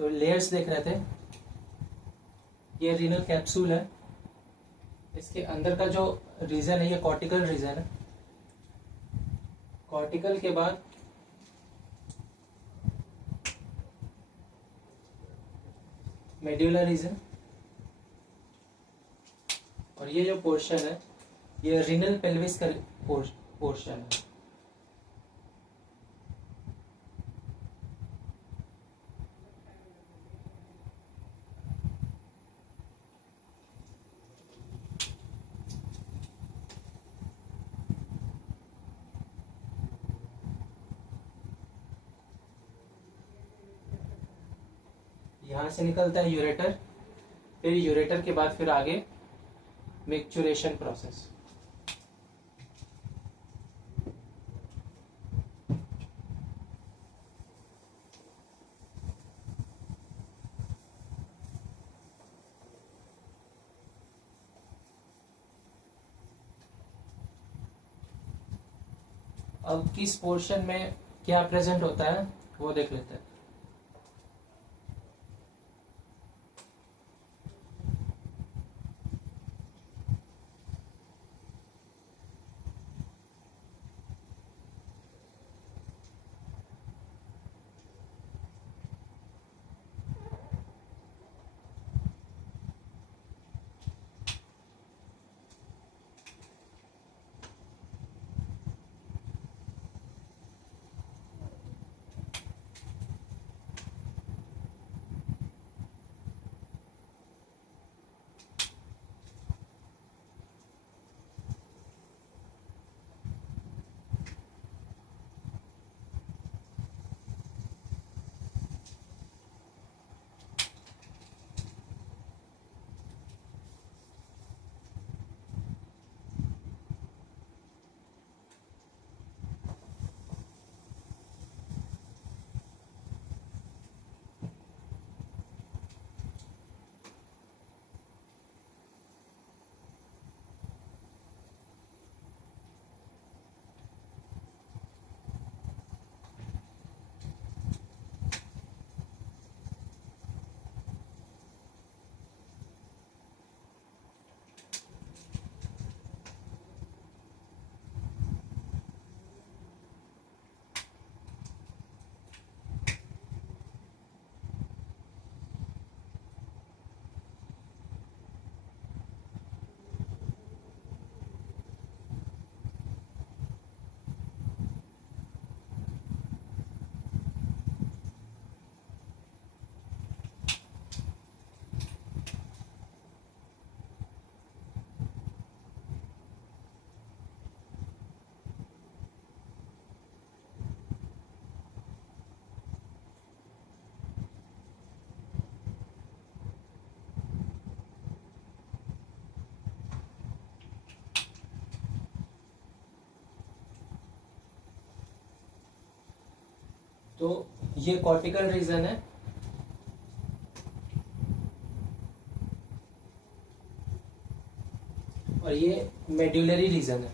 तो लेयर्स देख रहे थे, ये रीनल कैप्सूल है, इसके अंदर का जो रीजन है ये कॉर्टिकल रीजन है। कॉर्टिकल के बाद मेड्यूलर रीजन, और ये जो पोर्शन है ये रीनल पेल्विस का पोर्शन है। यहाँ से निकलता है यूरेटर, फिर यूरेटर के बाद फिर आगे मैच्योरेशन प्रोसेस। अब किस पोर्शन में क्या प्रेजेंट होता है वो देख लेते हैं। तो ये कॉर्टिकल रीजन है, और ये मेड्यूलरी रीजन है।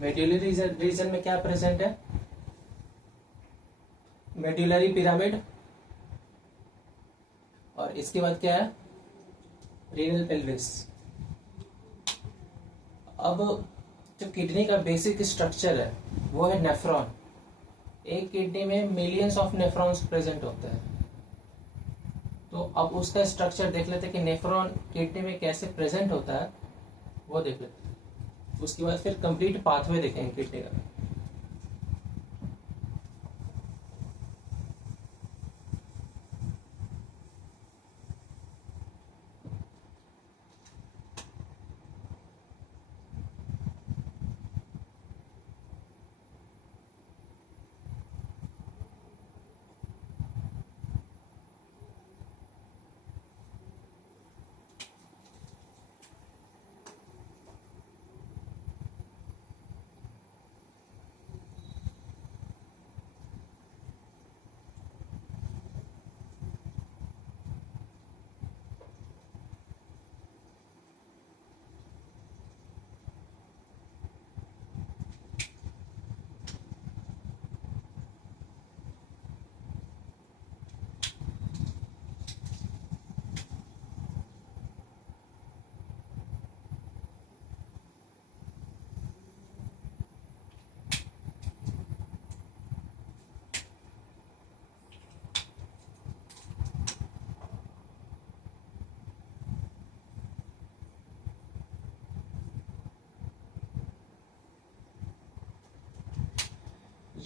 मेड्यूलरी रीजन में क्या प्रेजेंट है? मेड्यूलरी पिरामिड, और इसके बाद क्या है? Renal pelvis. अब जो किडनी का बेसिक स्ट्रक्चर है वो है नेफ्रॉन। एक किडनी में मिलियंस ऑफ नेफ्रॉन्स प्रेजेंट होते हैं। तो अब उसका स्ट्रक्चर देख लेते हैं कि नेफ्रॉन किडनी में कैसे प्रेजेंट होता है, वो देख लेते हैं। उसके बाद फिर कंप्लीट पाथवे देखेंगे किडनी का।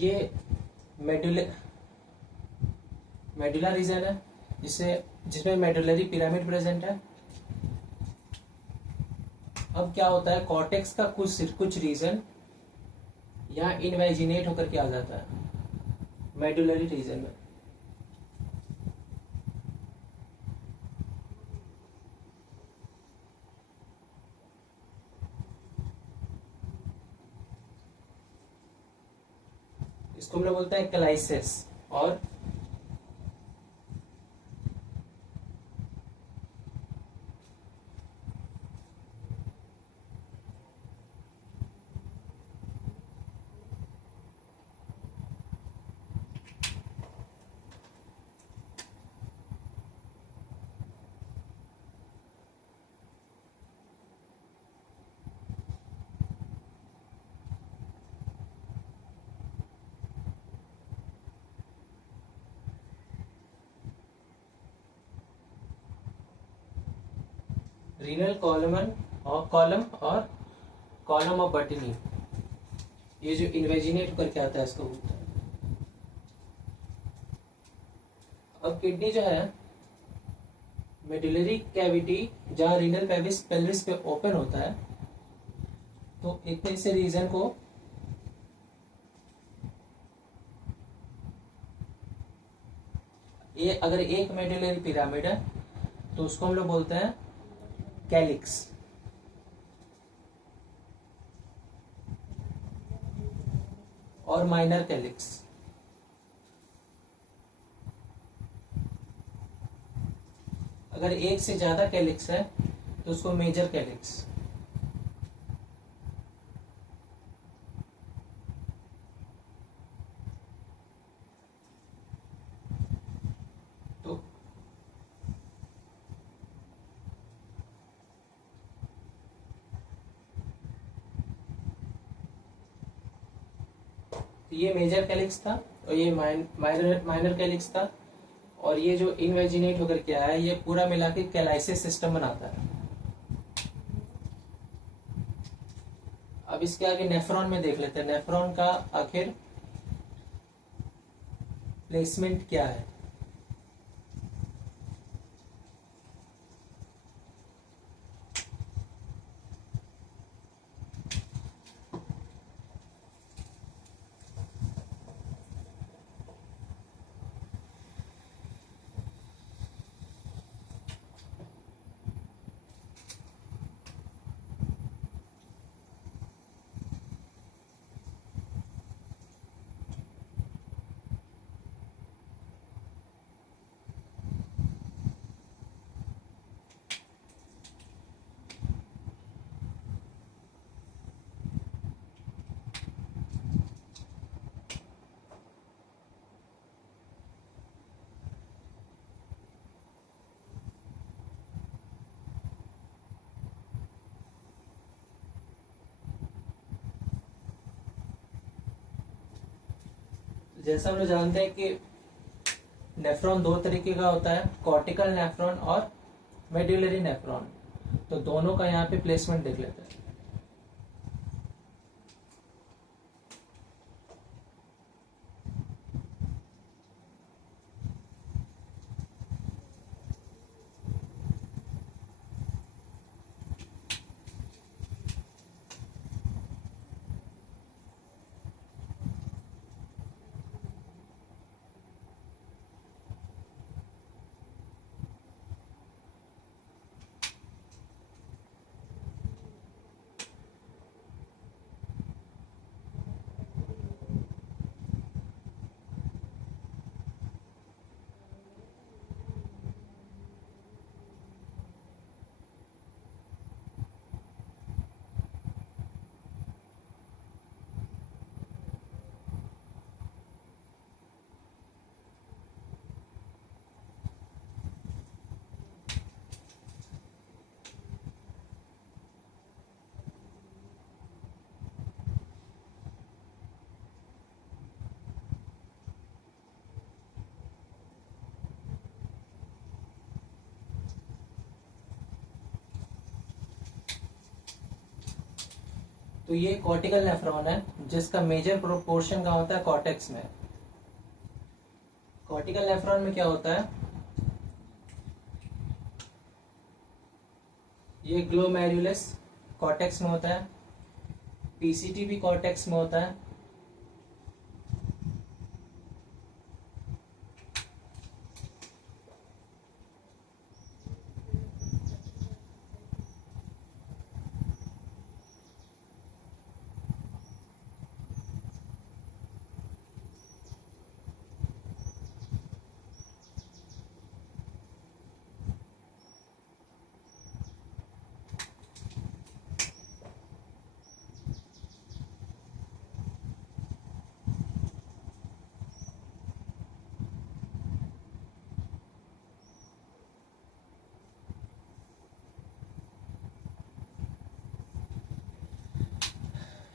ये मेडुला मेडुला रीजन है जिसमें मेडुलरी पिरामिड प्रेजेंट है। अब क्या होता है, कॉर्टेक्स का कुछ रीजन यहाँ इनवेजिनेट होकर के आ जाता है मेडुलरी रीजन में। इसको हम लोग बोलते हैं क्लाइसिस। और रीनल कॉलम और कॉलम ऑफ बर्टिनी, ये जो इन्वेजिनेट होकर के आता है इसको बोलते हैं। अब किडनी जो है मेडुलरी कैविटी जहां रीनल पेल्विस पे ओपन होता है, तो एक तरह से रीजन को ये अगर एक मेडुलरी पिरामिड है तो उसको हम लोग बोलते हैं कैलिक्स। और माइनर कैलिक्स। अगर एक से ज्यादा कैलिक्स है तो उसको मेजर कैलिक्स। तो ये मेजर कैलिक्स था और ये माइनर कैलिक्स था। और ये जो इनवेजिनेट होकर के आया है ये पूरा मिला के कैलाइसिस सिस्टम बनाता है। अब इसके आगे नेफ्रॉन में देख लेते हैं, नेफ्रॉन का आखिर प्लेसमेंट क्या है। जैसा हम लोग जानते हैं कि नेफ्रॉन दो तरीके का होता है, कॉर्टिकल नेफ्रॉन और मेडुलरी नेफ्रॉन। तो दोनों का यहाँ पे प्लेसमेंट देख लेते हैं। तो ये कॉर्टिकल नेफ्रॉन है जिसका मेजर प्रोपोर्शन का होता है कॉर्टेक्स में। कॉर्टिकल नेफ्रॉन में क्या होता है, ये ग्लोमेरुलस कॉर्टेक्स में होता है, पीसीटी भी कॉर्टेक्स में होता है।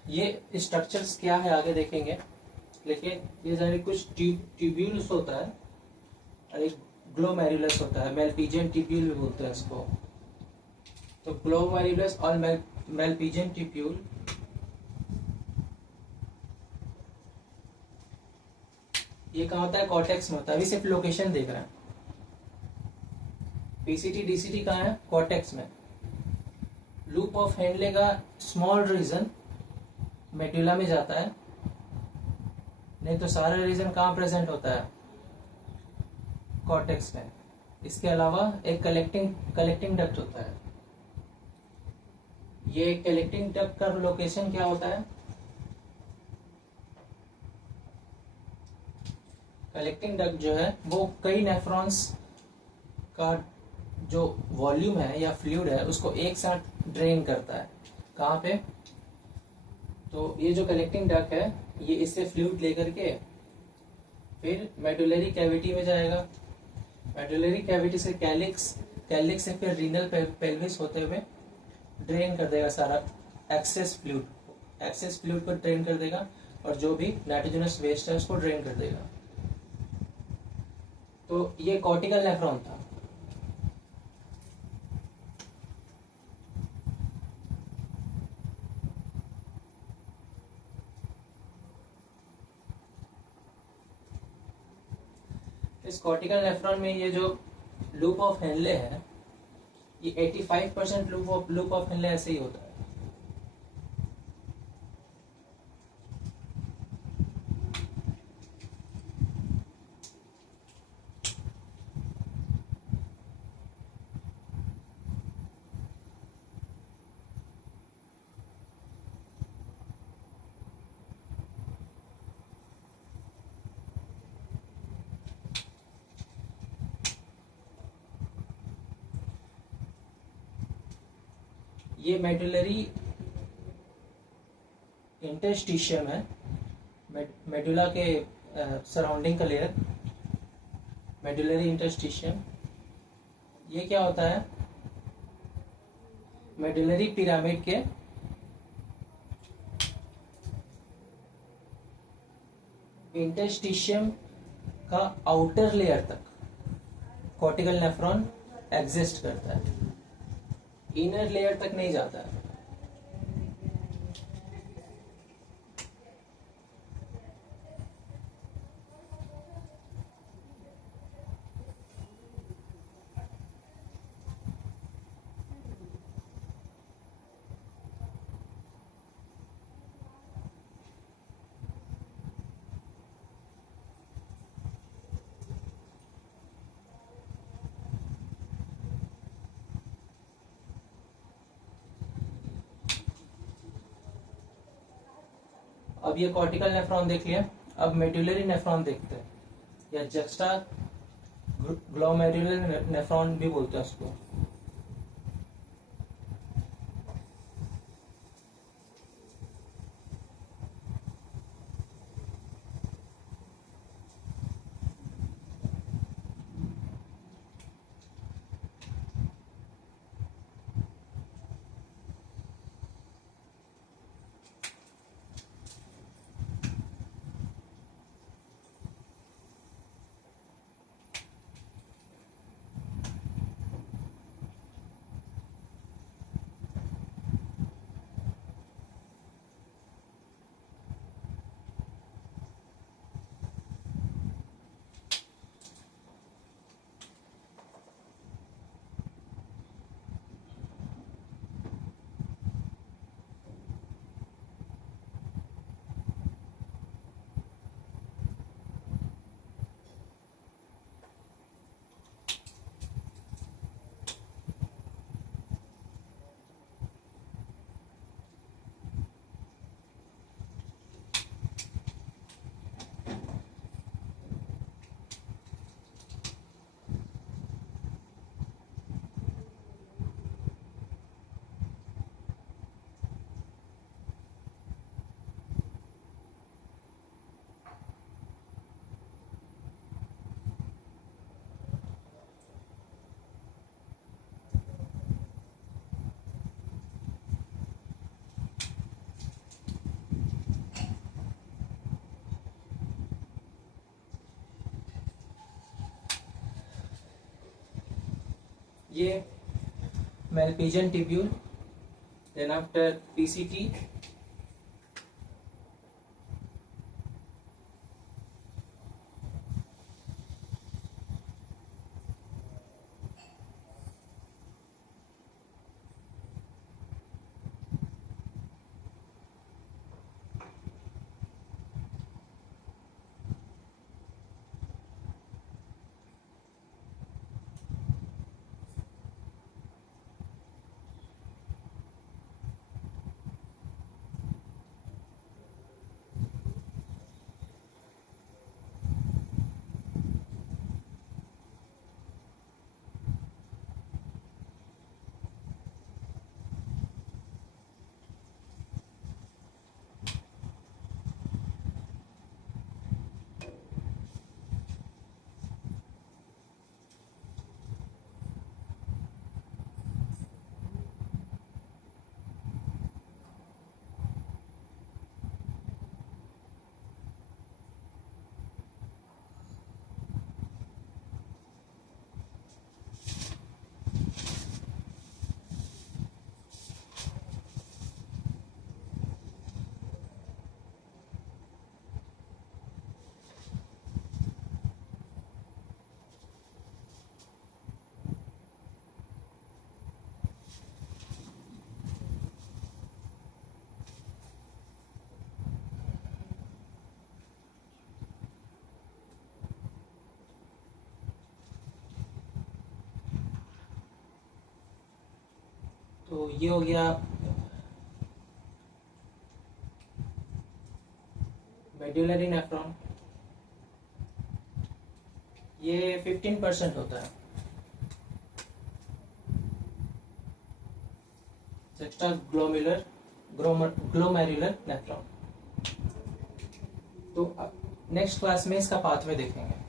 ये स्ट्रक्चर्स क्या है आगे देखेंगे, लेकिन ये सारे कुछ ट्यूब्यूल्स होता है और एक ग्लोमेरुलस होता है, मेलपीजियन ट्यूब्यूल भी बोलते हैं इसको। तो ग्लोमेरुलस और मेलपीजियन ट्यूब्यूल ये कहाँ होता है, कॉर्टेक्स में होता है। अभी सिर्फ लोकेशन देख रहे हैं। पीसीटी डीसीटी कहाँ है, कॉर्टेक्स में। लूप ऑफ हेनले का स्मॉल रीजन मेडुला में जाता है, नहीं तो सारा रीजन कहाँ प्रेजेंट होता है, कॉर्टेक्स में। इसके अलावा एक कलेक्टिंग डक्ट होता है। ये कलेक्टिंग डक्ट का लोकेशन क्या होता है, कलेक्टिंग डक्ट जो है वो कई नेफ्रॉन्स का जो वॉल्यूम है या फ्लूइड है उसको एक साथ ड्रेन करता है। कहाँ पे, तो ये जो कलेक्टिंग डक्ट है ये इससे फ्लूइड लेकर के फिर मेडुलरी कैविटी में जाएगा। मेडुलरी कैविटी से कैलिक्स से फिर रीनल पेल्विस होते हुए ड्रेन कर देगा सारा एक्सेस फ्लूइड को ड्रेन कर देगा, और जो भी नाइट्रोजनस वेस्ट है उसको ड्रेन कर देगा। तो ये कॉर्टिकल नेफ्रॉन था। इस कॉर्टिकल नेफ्रॉन में ये जो लूप ऑफ हेनले है ये 85% लूप ऑफ हेनले ऐसे ही होता है। ये मेडुलरी इंटरस्टिशियम है, मेडुला के सराउंडिंग का लेयर, मेडुलरी इंटरस्टिशियम। ये क्या होता है, मेडुलरी पिरामिड के इंटरस्टिशियम का आउटर लेयर तक कॉर्टिकल नेफ्रॉन एग्जिस्ट करता है, इनर लेयर तक नहीं जाता है। अब ये कॉर्टिकल नेफ्रॉन देख लिया, अब मेडुलरी नेफ्रॉन देखते हैं, या जक्स्टा ग्लोमेरुलर नेफ्रॉन भी बोलते हैं उसको। ये Malpighian tubule, then after PCT, तो ये हो गया मेड्यूलरी नेफ्रॉन। ये 15% होता है। Extra glomerular nephron. तो नेक्स्ट क्लास में इसका पाथवे देखेंगे।